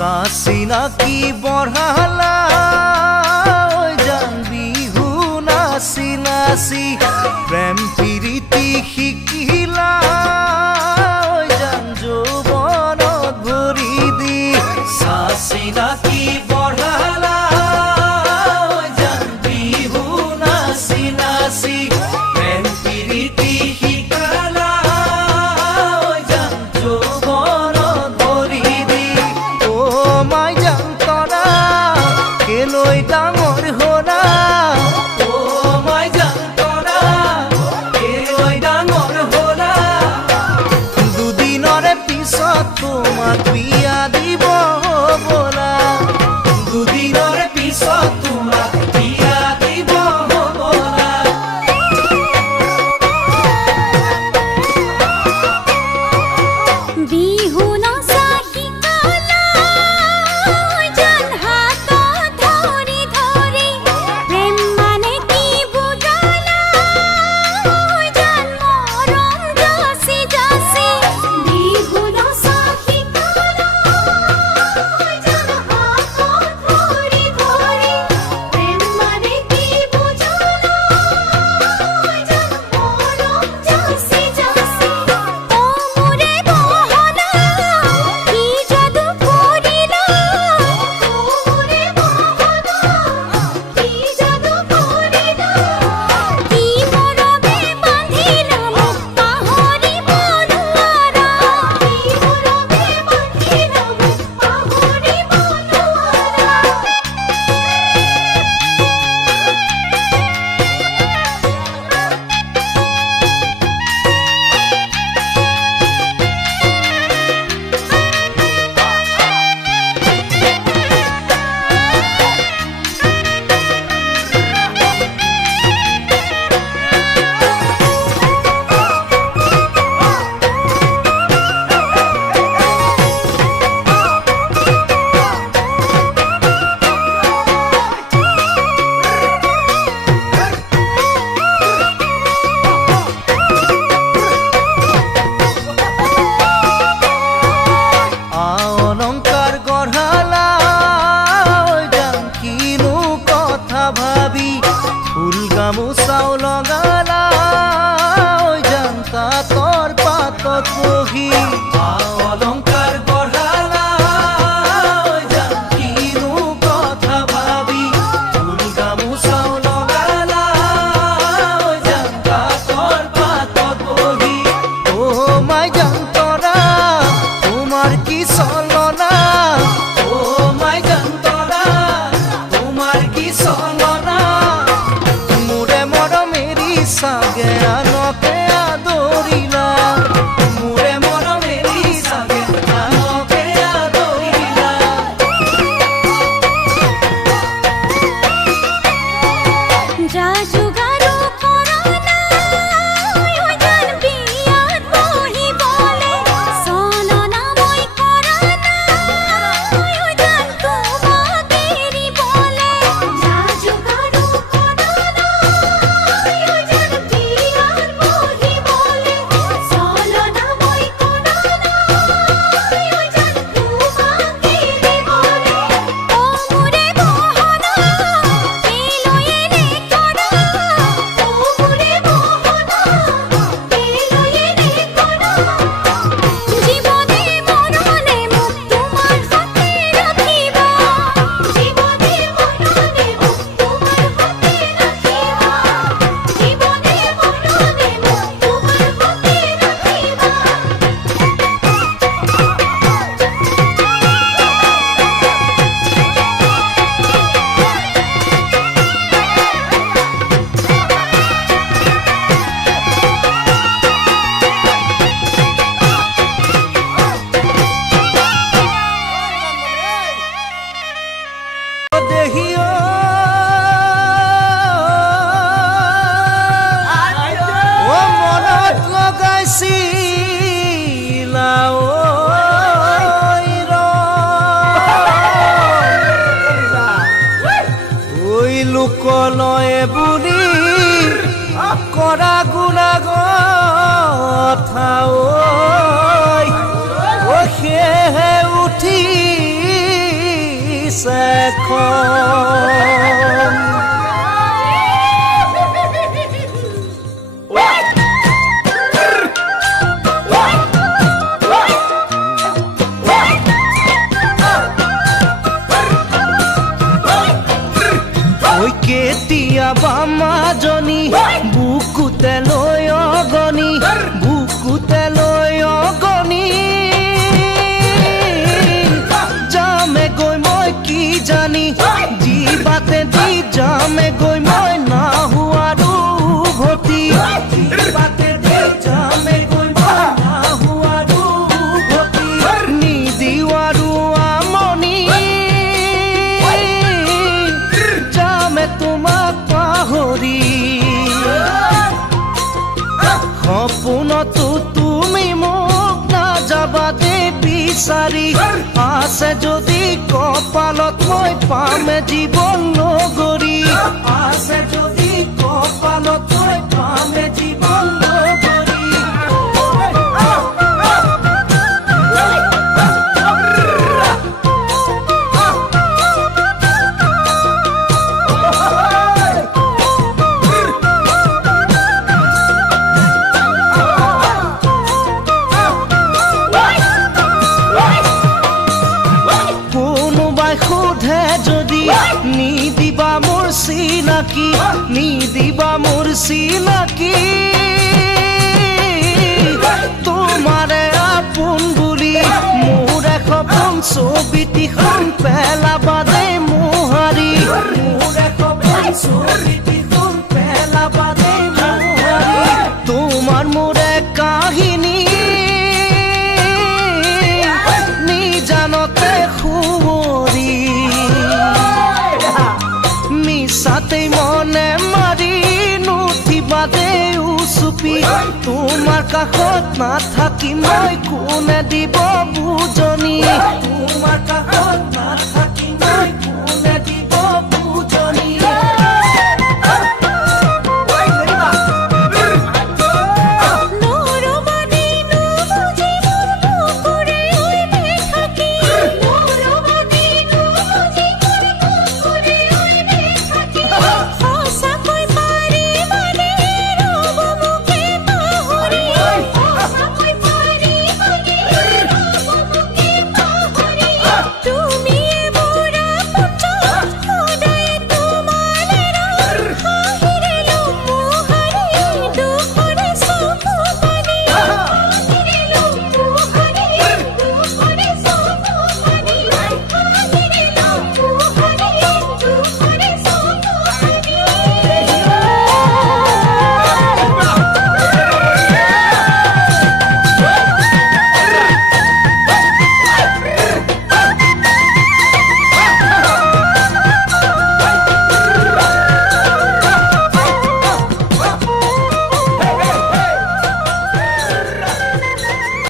চিনাকি বঢ়ালা জান বিহু নাচি নাচি প্ৰেম প্ৰীতি শিকিলা জান যৌৱনত ভৰি দি চিনাকি বঢ়ালা জান বিহু নাচি নাচি প্ৰেম প্ৰীতি শিকালা জান যৌৱনত ভৰি দি মাই জান তৰা কেলৈ ডাঙৰ হলা মাই জান তৰা কেলৈ ডাঙৰ হলা দুদিনৰে পিছত তোমাক বিয়া দিব বলা দুদিনৰে পিছত তোমাক বিয়া দিব বলা বিহু নাচা শিকালা জান হাতত ধৰি ধৰি প্ৰেম মানে কি বুজালা জান মৰম যাচি যাচি বিহু নাচা শিকালা জান হাতত ধৰি ধৰি প্ৰেম মানে কি বুজালা জান মৰম যাচি যাচি ও মোৰে বহনা কি যাদু কৰিলা ও মোৰে বহনা কি যাদু কৰিলা কি মৰমে বান্ধিলা মোক পাহৰিব নোৱাৰা কি মৰমে বান্ধিলা মোক পাহৰিব নোৱাৰা অলংকাৰ গঢ়ালা জান কিনো কথা ভাবি ফুল গামোচাও লগালা জান তাঁতৰ পাতত বহি অলংকাৰ গঢ়ালা জান কিনো কথা ভাবি ফুল গামোচাও লগালা জান তাঁতৰ পাতত বহি মাই জান তৰা তোমাৰ কি চলনা ও মাই জান তৰা তোমাৰ কি চলনা মোৰে মৰমেৰি চাগে আনকে আদৰিলা মোৰে মৰমেৰি চাগে আনকে আদৰিলা যা যোগাৰো কৰা নাই জান বিয়াত বহিবলে চলনা মই কৰা নাই জান তোমাক এৰিবলে যা যোগাৰো কৰা নাই জান বিয়াত বহিবলে চলনা মই কৰা নাই জান তোমাক এৰিবলে ও মোৰে বহনা কেলৈ এনে কৰা ও মোৰে বহনা কেলৈ এনে কৰা জীৱনে মৰণে মোক তোমাৰ সতে ৰাখিবা জীৱনে মৰণে মোক তোমাৰ সতে ৰাখিবা জীৱনে মৰণে মোক তোমাৰ সতে ৰাখিবা দেহিও ও মনত লগাইছিলা ওই লোকলয়ে বুলি কৰা গুণা কথা ঐ সেয়েহে উঠি দিছে খন কেতিয়াবা মাজনী বুকুতে লৈ অগনি বুকুতে লৈ অগনি যামে গৈ মই কি জানি জীৱাতে দি যামে গৈ মই নাহুৱাৰো উভতি জীৱাতে দি যামে গৈ মই নাহুৱাৰো উভতি নিদিৱাৰো আমনি তোমাক পাহৰি সপোনতো তুমি মোক নাযাবা দে বিচাৰি আছে যদি কপালত মই পামে জীৱন নগৰী আছে যদি কপালত মই পামে জীৱন নগৰী নিদিবা মোৰ চিনাকি নিদিবা মোৰ চিনাকি তোমাৰে আপোন বুলি মোৰ সপোন ছবিটিখন পেলাবা দে মোহাৰি মোৰ সপোন ছবিটিখন পেলাবা দে মোহাৰি তোমাৰ মোৰে কাহিনী নিজানতে শুৱৰি মিছাতেই মনে মাৰি নুঠিবা দে উচুপি তোমাৰ কাষত নাথাকি মই কোনে দিব বুজনি তোমাৰ কাষত